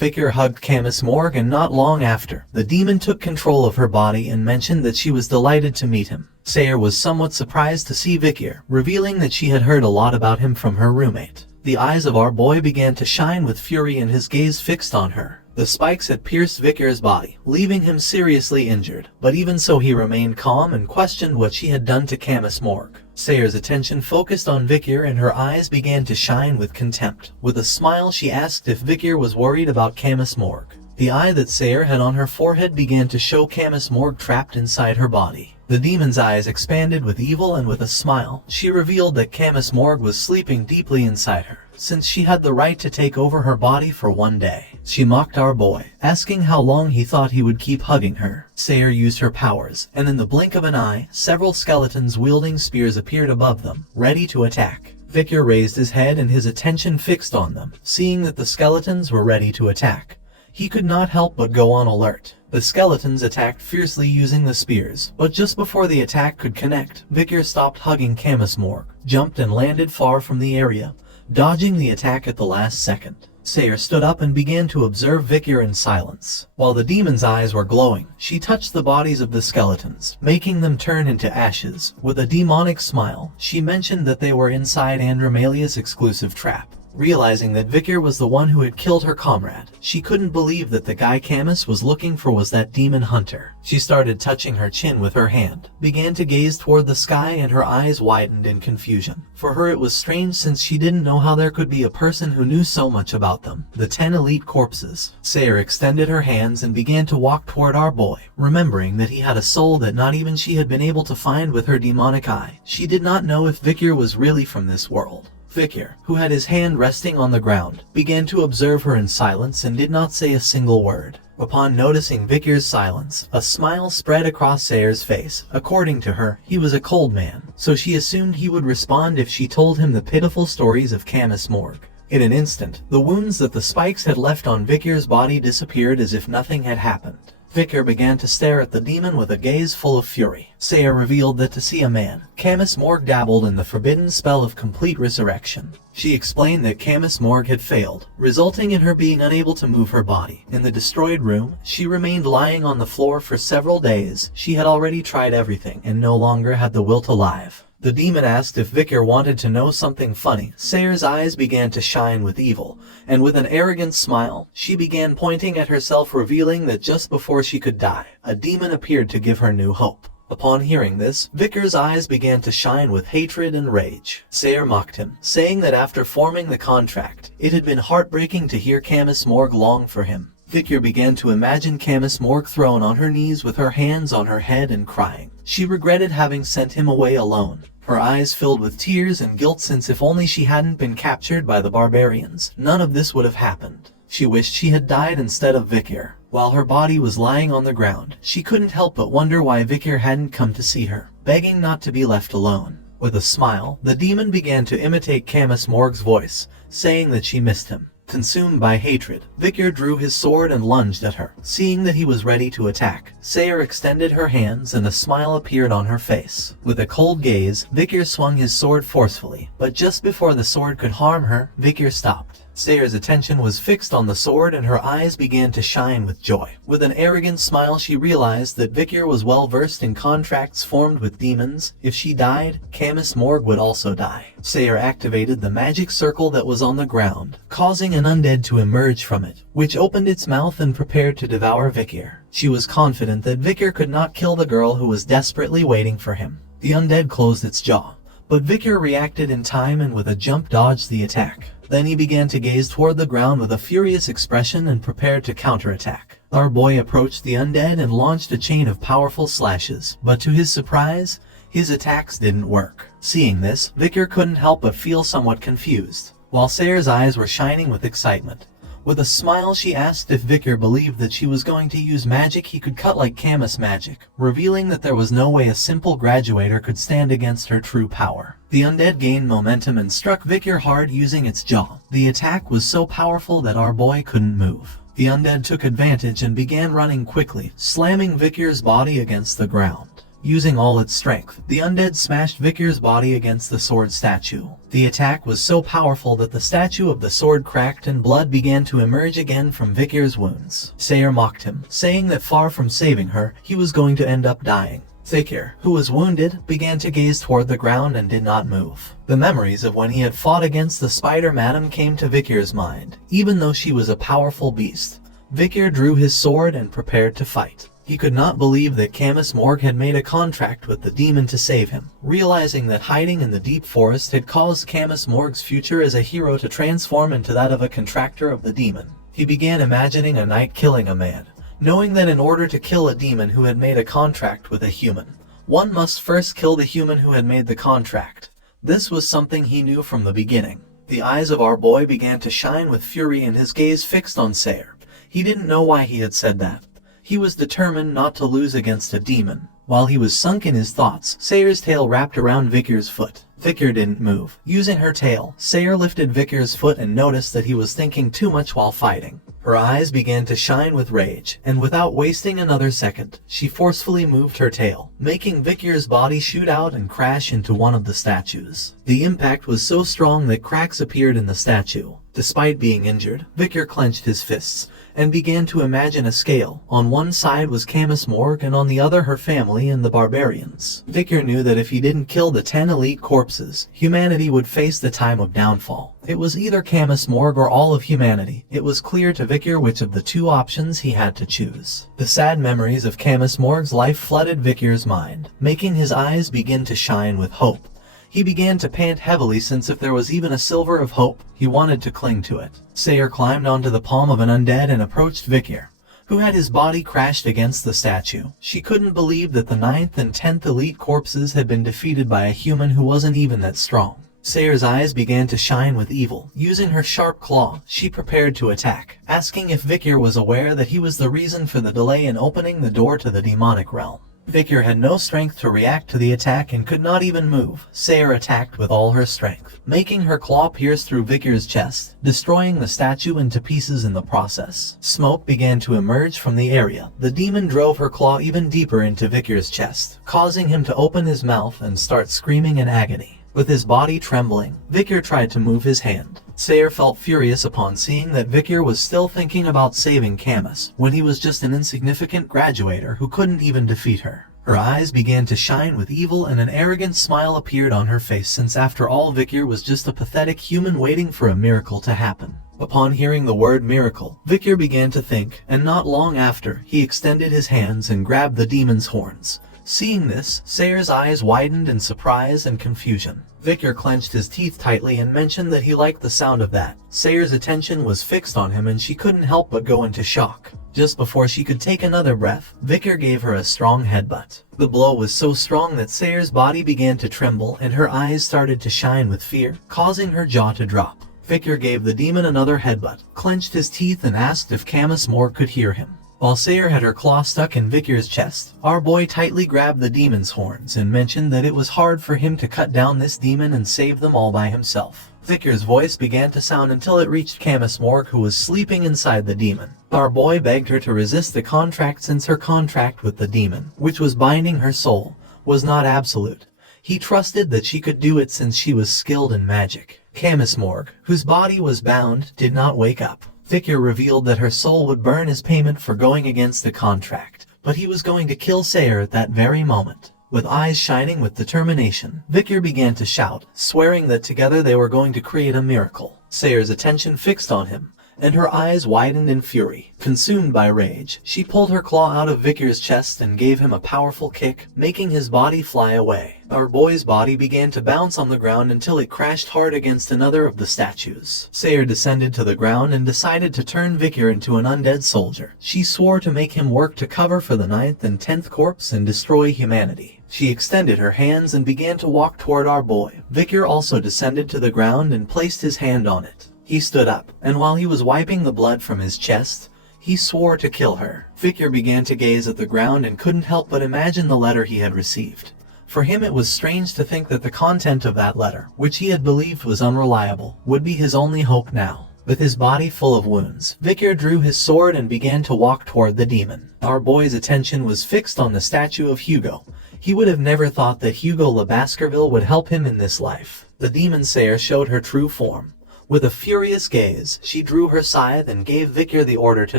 Vicar hugged Camus Morg, and not long after, the demon took control of her body and mentioned that she was delighted to meet him. Sayer was somewhat surprised to see Vicar, revealing that she had heard a lot about him from her roommate. The eyes of our boy began to shine with fury and his gaze fixed on her. The spikes had pierced Vicar's body, leaving him seriously injured, but even so he remained calm and questioned what she had done to Camus Morg. Sayer's attention focused on Vicar and her eyes began to shine with contempt. With a smile she asked if Vicar was worried about Camus Morg. The eye that Sayer had on her forehead began to show Camus Morg trapped inside her body. The demon's eyes expanded with evil, and with a smile, she revealed that Camus Morg was sleeping deeply inside her, since she had the right to take over her body for one day. She mocked our boy, asking how long he thought he would keep hugging her. Sayer used her powers, and in the blink of an eye, several skeletons wielding spears appeared above them, ready to attack. Vicar raised his head and his attention fixed on them, seeing that the skeletons were ready to attack. He could not help but go on alert. The skeletons attacked fiercely using the spears, but just before the attack could connect, Vicar stopped hugging Camus Morg, jumped and landed far from the area, dodging the attack at the last second. Sayer stood up and began to observe Vicar in silence. While the demon's eyes were glowing, she touched the bodies of the skeletons, making them turn into ashes. With a demonic smile, she mentioned that they were inside Andromalia's exclusive trap. Realizing that Vicar was the one who had killed her comrade, she couldn't believe that the guy Camus was looking for was that demon hunter. She started touching her chin with her hand, began to gaze toward the sky, and her eyes widened in confusion. For her it was strange, since she didn't know how there could be a person who knew so much about them. The 10 elite corpses. Sayer extended her hands and began to walk toward our boy, remembering that he had a soul that not even she had been able to find with her demonic eye. She did not know if Vicar was really from this world. Vicar, who had his hand resting on the ground, began to observe her in silence and did not say a single word. Upon noticing Vicar's silence, a smile spread across Sayer's face. According to her, he was a cold man, so she assumed he would respond if she told him the pitiful stories of Camus Morg. In an instant, the wounds that the spikes had left on Vicar's body disappeared as if nothing had happened. Vicar began to stare at the demon with a gaze full of fury. Sayer revealed that to see a man, Camus Morg dabbled in the forbidden spell of complete resurrection. She explained that Camus Morg had failed, resulting in her being unable to move her body. In the destroyed room, she remained lying on the floor for several days. She had already tried everything and no longer had the will to live. The demon asked if Vicar wanted to know something funny. Sayer's eyes began to shine with evil, and with an arrogant smile, she began pointing at herself, revealing that just before she could die, a demon appeared to give her new hope. Upon hearing this, Vicar's eyes began to shine with hatred and rage. Sayer mocked him, saying that after forming the contract, it had been heartbreaking to hear Camus Morg long for him. Vicar began to imagine Camus Morg thrown on her knees with her hands on her head and crying. She regretted having sent him away alone. Her eyes filled with tears and guilt, since if only she hadn't been captured by the barbarians, none of this would have happened. She wished she had died instead of Vicar. While her body was lying on the ground, she couldn't help but wonder why Vicar hadn't come to see her, begging not to be left alone. With a smile, the demon began to imitate Camus Morg's voice, saying that she missed him. Consumed by hatred, Vicar drew his sword and lunged at her. Seeing that he was ready to attack, Sayer extended her hands and a smile appeared on her face. With a cold gaze, Vicar swung his sword forcefully, but just before the sword could harm her, Vicar stopped. Sayer's attention was fixed on the sword and her eyes began to shine with joy. With an arrogant smile, she realized that Vicar was well versed in contracts formed with demons. If she died, Camus Morg would also die. Sayer activated the magic circle that was on the ground, causing an undead to emerge from it, which opened its mouth and prepared to devour Vicar. She was confident that Vicar could not kill the girl who was desperately waiting for him. The undead closed its jaw, but Vicar reacted in time and with a jump dodged the attack. Then he began to gaze toward the ground with a furious expression and prepared to counterattack. Our boy approached the undead and launched a chain of powerful slashes, but to his surprise, his attacks didn't work. Seeing this, Vicar couldn't help but feel somewhat confused, while Sayer's eyes were shining with excitement. With a smile, she asked if Vicar believed that she was going to use magic he could cut like Camus magic, revealing that there was no way a simple graduator could stand against her true power. The undead gained momentum and struck Vicar hard using its jaw. The attack was so powerful that our boy couldn't move. The undead took advantage and began running quickly, slamming Vicar's body against the ground. Using all its strength, the undead smashed Victor's body against the sword statue. The attack was so powerful that the statue of the sword cracked and blood began to emerge again from Victor's wounds. Sayer mocked him, saying that far from saving her, he was going to end up dying. Victor, who was wounded, began to gaze toward the ground and did not move. The memories of when he had fought against the Spider Madam came to Victor's mind. Even though she was a powerful beast, Victor drew his sword and prepared to fight. He could not believe that Camus Morgue had made a contract with the demon to save him. Realizing that hiding in the deep forest had caused Camus Morgue's future as a hero to transform into that of a contractor of the demon, he began imagining a knight killing a man, knowing that in order to kill a demon who had made a contract with a human, one must first kill the human who had made the contract. This was something he knew from the beginning. The eyes of our boy began to shine with fury and his gaze fixed on Sayer. He didn't know why he had said that. He was determined not to lose against a demon. While he was sunk in his thoughts, Sayer's tail wrapped around Victor's foot. Victor didn't move. Using her tail, Sayer lifted Victor's foot and noticed that he was thinking too much while fighting. Her eyes began to shine with rage, and without wasting another second, she forcefully moved her tail, making Victor's body shoot out and crash into one of the statues. The impact was so strong that cracks appeared in the statue. Despite being injured, Victor clenched his fists and began to imagine a scale. On one side was Camus Morgue and on the other her family and the barbarians. Victor knew that if he didn't kill the 10 elite corpses, humanity would face the time of downfall. It was either Camus Morgue or all of humanity. It was clear to Victor which of the two options he had to choose. The sad memories of Camus Morgue's life flooded Victor's mind, making his eyes begin to shine with hope. He began to pant heavily since if there was even a silver of hope, he wanted to cling to it. Sayer climbed onto the palm of an undead and approached Victor, who had his body crashed against the statue. She couldn't believe that the 9th and 10th elite corpses had been defeated by a human who wasn't even that strong. Sayer's eyes began to shine with evil. Using her sharp claw, she prepared to attack, asking if Victor was aware that he was the reason for the delay in opening the door to the demonic realm. Victor had no strength to react to the attack and could not even move. Sayer attacked with all her strength, making her claw pierce through Victor's chest, destroying the statue into pieces in the process. Smoke began to emerge from the area. The demon drove her claw even deeper into Victor's chest, causing him to open his mouth and start screaming in agony. With his body trembling, Victor tried to move his hand. Sayer felt furious upon seeing that Victor was still thinking about saving Camus, when he was just an insignificant graduator who couldn't even defeat her. Her eyes began to shine with evil and an arrogant smile appeared on her face since after all Victor was just a pathetic human waiting for a miracle to happen. Upon hearing the word miracle, Victor began to think, and not long after, he extended his hands and grabbed the demon's horns. Seeing this, Sayer's eyes widened in surprise and confusion. Victor clenched his teeth tightly and mentioned that he liked the sound of that. Sayer's attention was fixed on him and she couldn't help but go into shock. Just before she could take another breath, Victor gave her a strong headbutt. The blow was so strong that Sayer's body began to tremble and her eyes started to shine with fear, causing her jaw to drop. Victor gave the demon another headbutt, clenched his teeth and asked if Camus Morgue could hear him. While Sayer had her claw stuck in Victor's chest, our boy tightly grabbed the demon's horns and mentioned that it was hard for him to cut down this demon and save them all by himself. Victor's voice began to sound until it reached Camus Morgue, who was sleeping inside the demon. Our boy begged her to resist the contract since her contract with the demon, which was binding her soul, was not absolute. He trusted that she could do it since she was skilled in magic. Camus Morgue, whose body was bound, did not wake up. Victor revealed that her soul would burn as payment for going against the contract, but he was going to kill Sayer at that very moment. With eyes shining with determination, Victor began to shout, swearing that together they were going to create a miracle. Sayer's attention fixed on him, and her eyes widened in fury. Consumed by rage, she pulled her claw out of Victor's chest and gave him a powerful kick, making his body fly away. Our boy's body began to bounce on the ground until it crashed hard against another of the statues. Sayer descended to the ground and decided to turn Victor into an undead soldier. She swore to make him work to cover for the 9th and 10th corpse and destroy humanity. She extended her hands and began to walk toward our boy. Victor also descended to the ground and placed his hand on it. He stood up, and while he was wiping the blood from his chest, he swore to kill her. Victor began to gaze at the ground and couldn't help but imagine the letter he had received. For him it was strange to think that the content of that letter, which he had believed was unreliable, would be his only hope now. With his body full of wounds, Victor drew his sword and began to walk toward the demon. Our boy's attention was fixed on the statue of Hugo. He would have never thought that Hugo Le Baskerville would help him in this life. The demon sayer showed her true form. With a furious gaze, she drew her scythe and gave Victor the order to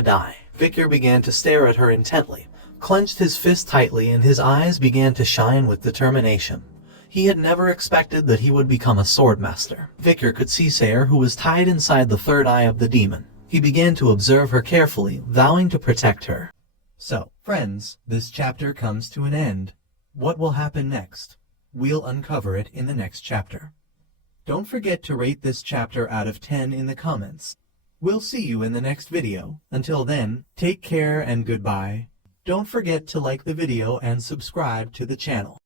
die. Victor began to stare at her intently, clenched his fist tightly, and his eyes began to shine with determination. He had never expected that he would become a swordmaster. Victor could see Sayer, who was tied inside the third eye of the demon. He began to observe her carefully, vowing to protect her. So, friends, this chapter comes to an end. What will happen next? We'll uncover it in the next chapter. Don't forget to rate this chapter out of 10 in the comments. We'll see you in the next video. Until then, take care and goodbye. Don't forget to like the video and subscribe to the channel.